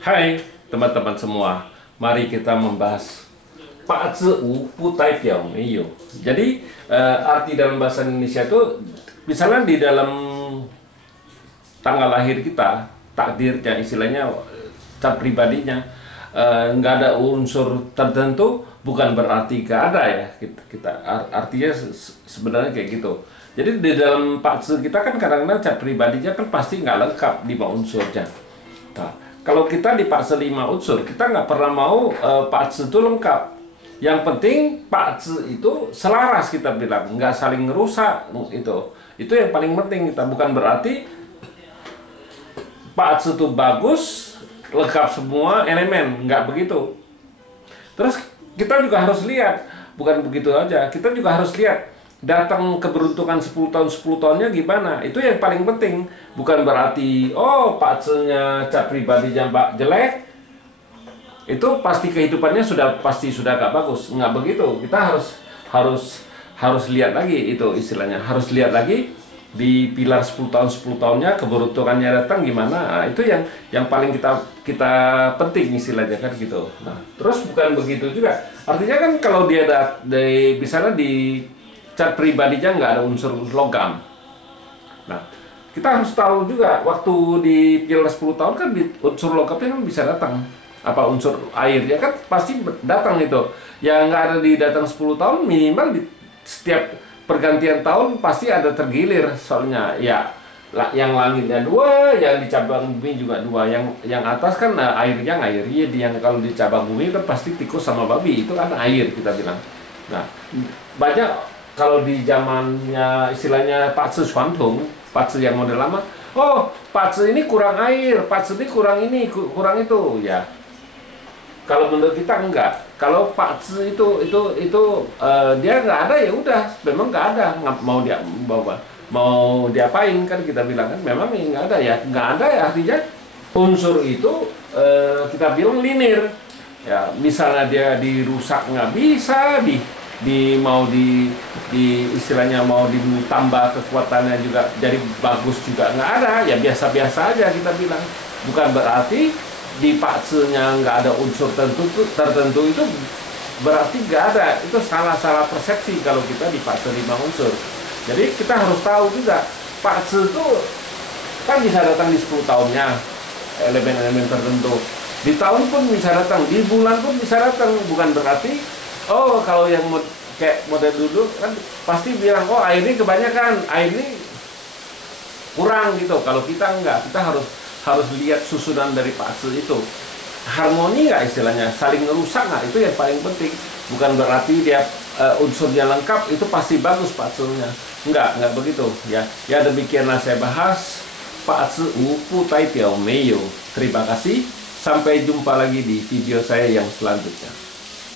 Hai teman-teman semua, mari kita membahas Pak Wu Pu Tai Piao Mei Yo. Jadi arti dalam bahasa Indonesia itu misalnya di dalam tanggal lahir kita, takdirnya istilahnya cat pribadinya nggak ada unsur tertentu, bukan berarti nggak ada ya. Artinya sebenarnya kayak gitu. Jadi di dalam Pak Zi kita kan kadang-kadang cat pribadinya kan pasti nggak lengkap 5 unsurnya. Nah, kalau kita di Pak Zi 5 unsur, kita nggak pernah mau Pak Zi itu lengkap. Yang penting Pak Zi itu selaras, kita bilang, nggak saling ngerusak itu. Itu yang paling penting kita. Bukan berarti Pak Zi itu bagus, lengkap semua elemen, nggak begitu. Terus kita juga harus lihat, bukan begitu aja, kita juga harus lihat datang keberuntungan 10 tahun 10 tahunnya gimana. Itu yang paling penting. Bukan berarti oh Pak Zi-nya cat pribadinya jelek, itu pasti kehidupannya sudah gak bagus. Nggak begitu. Kita harus lihat lagi, itu istilahnya harus lihat lagi di pilar 10 tahun 10 tahunnya keberuntungannya datang gimana. Nah, itu yang paling kita penting istilahnya kan gitu. Nah, terus bukan begitu juga. Artinya kan kalau dia misalnya di cat pribadinya nggak ada unsur logam. Nah, kita harus tahu juga waktu di pilar 10 tahun kan unsur logamnya kan bisa datang. Apa unsur air ya kan pasti datang itu. Yang nggak ada di datang 10 tahun minimal di setiap pergantian tahun pasti ada tergilir, soalnya ya yang langitnya 2, yang di cabang bumi juga 2, yang atas kan airnya ngair, yang kalau di cabang bumi kan pasti tikus sama babi, itu kan air kita bilang. Nah, banyak kalau di zamannya istilahnya Pak Zi Xuantong, Pak Zi yang model lama, oh Pak Zi ini kurang air, Pak Zi ini kurang itu ya. Kalau menurut kita enggak. Kalau Pak Zi itu dia nggak ada ya udah, memang nggak ada. Mau dia mau diapain kan kita bilang kan, memang nggak ada ya, nggak ada ya artinya unsur itu kita bilang linear. Ya misalnya dia dirusak nggak bisa, istilahnya mau ditambah kekuatannya juga jadi bagus juga nggak ada ya, biasa-biasa aja kita bilang. Bukan berarti di Pak Zi-nya nggak ada unsur tertentu itu berarti nggak ada. Itu salah persepsi kalau kita di Pak Zi 5 unsur. Jadi kita harus tahu juga Pak Zi itu kan bisa datang di 10 tahunnya elemen-elemen tertentu, di tahun pun bisa datang, di bulan pun bisa datang. Bukan berarti oh kalau yang kayak model dulu kan pasti bilang oh air ini kebanyakan, air ini kurang gitu. Kalau kita enggak, kita harus lihat susunan dari Pak Zi itu harmoni nggak, istilahnya saling ngerusak nggak, itu yang paling penting. Bukan berarti dia unsurnya lengkap itu pasti bagus Pak Zi-nya, nggak begitu ya. Ya demikianlah saya bahas Pak Zi Wu Pu Tai Piao Mei Yo. Terima kasih, sampai jumpa lagi di video saya yang selanjutnya.